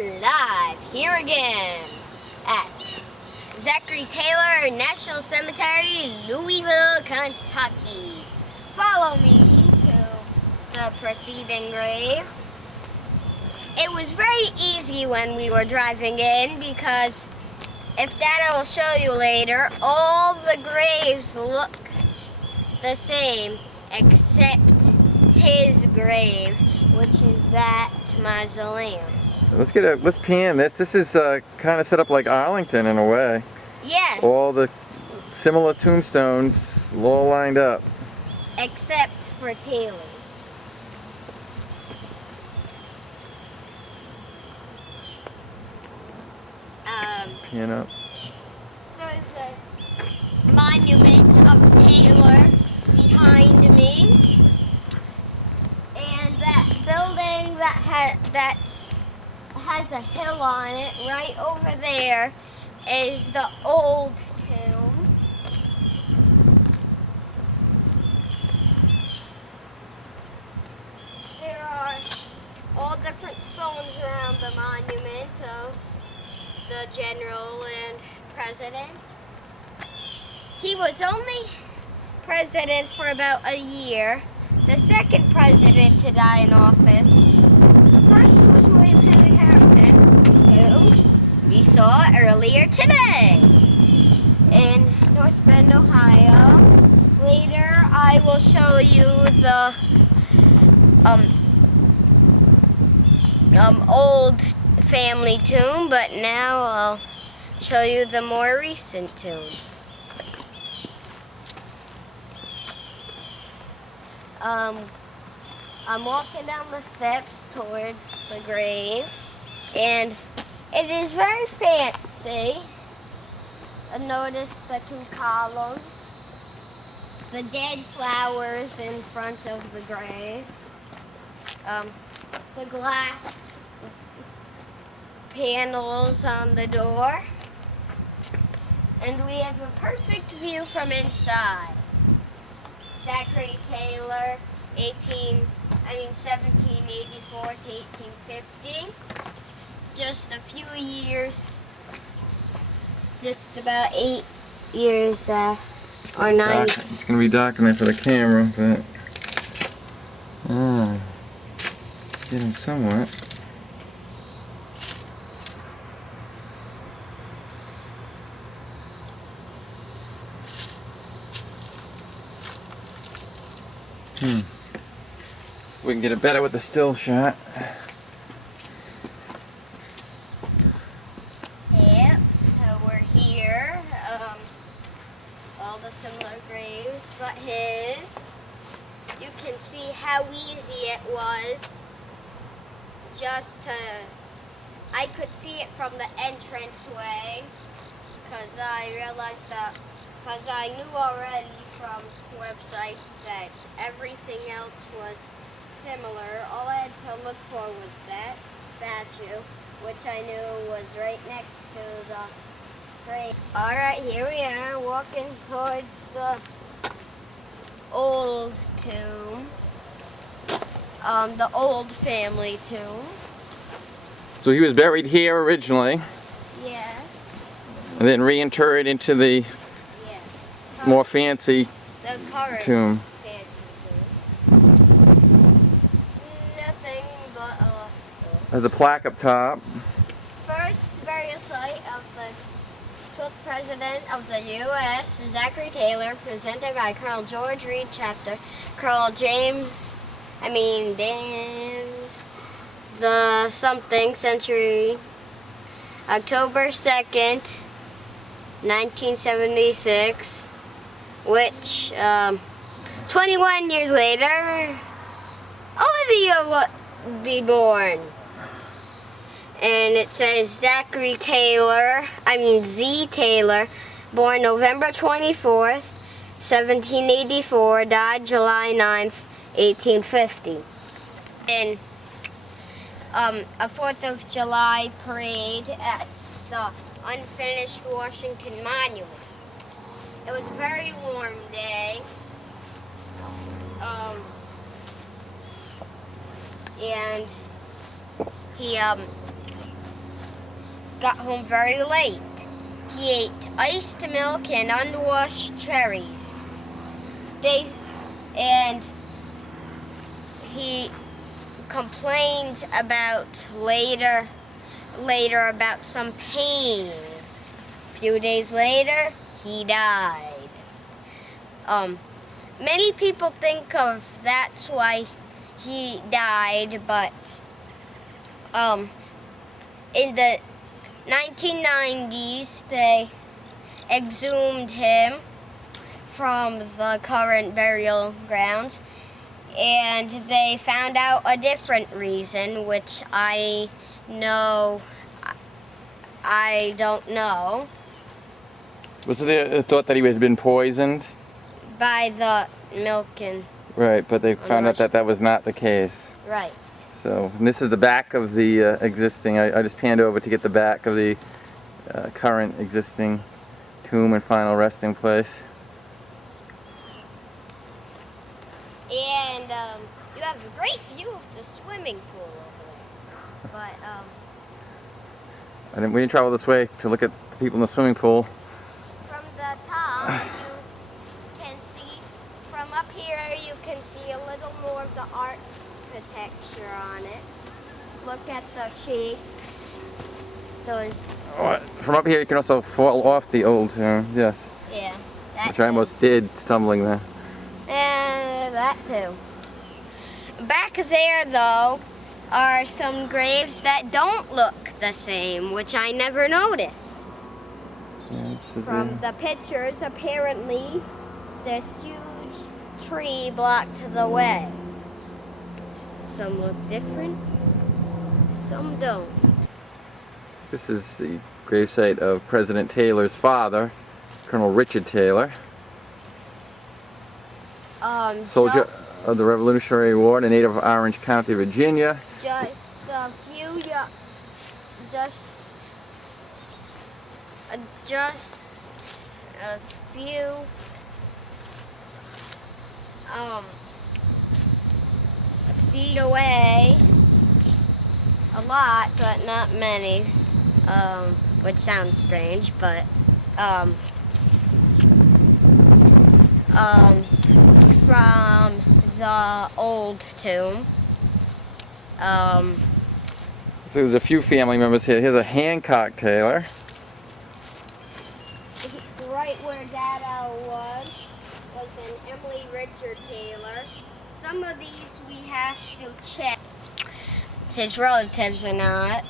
are live here again at Zachary Taylor National Cemetery, Louisville, Kentucky. Follow me to the preceding grave. It was very easy when we were driving in because, if that I will show you later, all the graves look the same except his grave, which is that mausoleum. Let's pan this. This is kind of set up like Arlington in a way. Yes. All the similar tombstones all lined up. Except for Taylor. Pan up. There's a monument of Taylor behind me. And that building that has a hill on it right over there is the old tomb. There are all different stones around the monument of the general and president. He was only president for about a year. The second president to die in office. The first was William Henry Harrison, who we saw earlier today in North Bend, Ohio. Later, I will show you the old family tomb, but now I'll show you the more recent tomb. I'm walking down the steps towards the grave, and it is very fancy. Notice the two columns, the dead flowers in front of the grave, the glass panels on the door, and we have a perfect view from inside. Zachary Taylor, 1784 to 1850. Just a few years, just about 8 years, or 9. It's going to be dark enough for the camera, but getting somewhat. We can get it better with the still shot. Yep, so we're here. All the similar graves, but his. You can see how easy it was. I could see it from the entranceway, because I realized that, because I knew already from websites that everything else was similar. All I had to look for was that statue, which I knew was right next to the grave. Alright, here we are walking towards the old tomb. The old family tomb. So he was buried here originally, Yes. and then reinterred into the Yes. more fancy The current tomb. fancy tomb. Nothing but There's a plaque up top. first burial site of the 12th President of the U.S., Zachary Taylor, presented by Colonel George Reed Chapter, Colonel James, the something century, October 2nd, 1976, which, 21 years later, Olivia would be born. And it says Zachary Taylor, Z. Taylor, born November 24th, 1784, died July 9th, 1850. In a 4th of July parade at the unfinished Washington Monument. It was a very warm day. And he got home very late. He ate iced milk and unwashed cherries. And he complained about later about some pains. A few days later, he died. Many people think of that's why he died, but in the 1990s, they exhumed him from the current burial grounds, and they found out a different reason, which I don't know. Was it a thought that he had been poisoned? By the milk and... Right, but they found out that that was not the case. Right. So, and this is the back of the existing, I just panned over to get the back of the current existing tomb and final resting place. And you have a great view of the swimming pool over there. But We didn't travel this way to look at the people in the swimming pool. from the top, you can see, from up here, you can see a little more of the architecture on it. Look at the shapes. Those. From up here you can also fall off the old tomb, yes. Yeah. Which I almost did, stumbling there. And that too. Back there, though, are some graves that don't look the same, which I never noticed. Yeah, From the pictures, apparently, this huge tree blocked the way. Some look different, some don't. This is the gravesite of President Taylor's father, Colonel Richard Taylor. Soldier of the Revolutionary War, a native of Orange County, Virginia. Just a few feet away, a lot, but not many, which sounds strange, but from the old tomb. So there's a few family members here. Here's a Hancock Taylor. Right where Dada was an Emily Richard Taylor. Some of these we have to check his relatives or not.